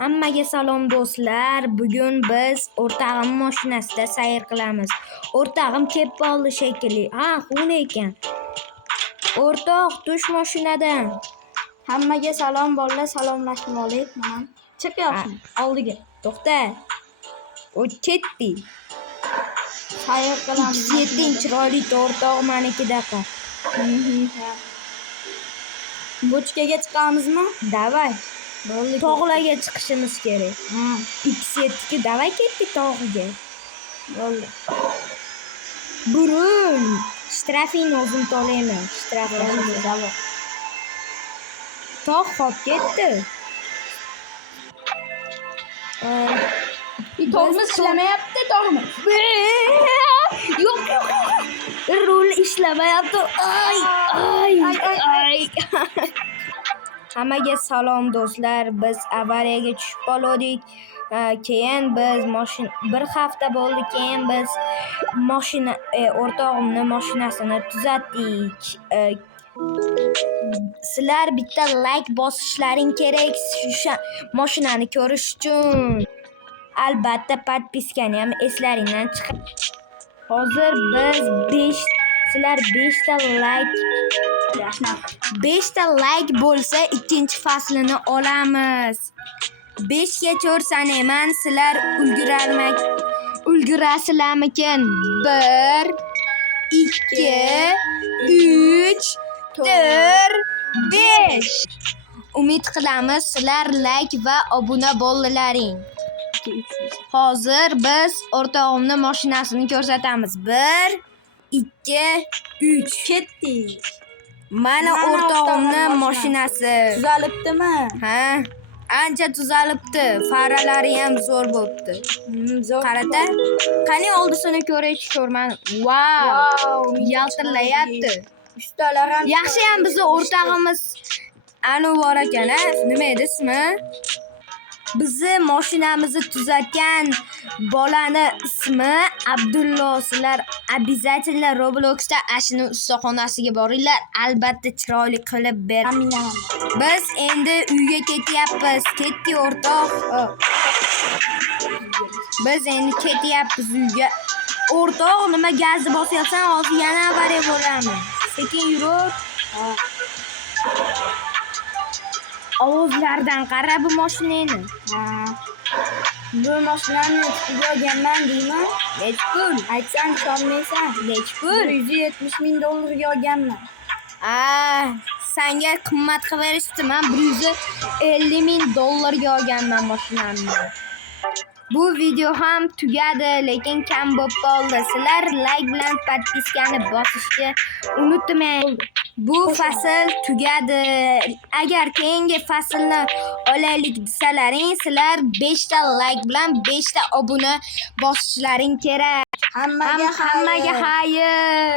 Hammaga salom do'stlar. Bugun biz o'rtog'im mashinasida sayr qilamiz. O'rtog'im kelib qoldi shekilli. Xuna ekan. O'rtoq, tush mashinadan. Hammaga salom bolalar, salomlashib olaylik. Mana chiqyapman oldiga. To'xta. O ketdi. Sayr qilamiz. Yeting chiroyli o'rtoq manikidaqa. Bochkaga chiqamizmi? Davay. Bo'ldi. Tog'larga chiqishimiz kerak. X7 davay ketdik tog'iga. Bo'ldi. Burun. Shtrafingni o'zim to'layman. Bo'ldi. Davay. Tog' qolib ketdi. Tog'imiz ishlamayapti, tog'imiz. Yo'q. Rul ishlamayapti. Ay. Hammaga salom do'stlar. Biz avariyaga tushib qoldik. Keyin biz bir hafta bo'ldi, keyin biz o'rtog'imni mashinasini tuzatdik. Sizlar bitta like bosishlaring kerak shu mashinani ko'rish uchun. Albatta podpiskani ham eslaringdan chiqar. Hozir biz sizlar 5 ta like 5 ta like bo'lsa ikkinchi faslini olamiz. 5 ga ko'rsanayman, sizlar ulgurasizlarmikin? 1 2 3 4 5. Umid qilamiz sizlar like va obuna bo'ldilaring. Hozir biz o'rtog'imni mashinasini ko'rsatamiz. 1 2 3 Ketdik. Mana o'rtog'imni mashinasi. Tuzalibdimi? Ancha tuzalibdi. Faralari ham zo'r bo'libdi. Qarata. Qani oldisini ko'rman. Wow! Yaltirlayapti. Ustalar ham Yaxshi ham bizni o'rtog'imiz bor ekan, nima edi ismi? Bizni mashinamizni tuzatgan bolani ismi Abdullo. Sizlar обязательно Robloxda ashuni ustaxonasiga boringlar. Albatta chiroyli qilib beraman. Biz endi uyga ketyapmiz. Ketdi o'rtoq. Biz endi ketyapmiz uyga. O'rtoq, nima gazni bosyapsan? Hozir yana avariya bo'ladi. Sekin yur. Ovozlardan qara bu mashinani. Bu mashinani olganman deyman. Nech pul? Aytsam tushunmaysan. Nech pul? $170 ming olganman. Senga qimmat qilib berishdi. Men $150 ming olganman mashinamni. Bu video ham tugadi, lekin kam bo'lib qoldi. Sizlar like bilan podpiskani bosishni unutmang. Bu fasl tugadi. Agar keyingi faslni olaylik desalaring, sizlar 5 ta like bilan 5 ta obuna bosishlaring kerak. Hammaga xayr.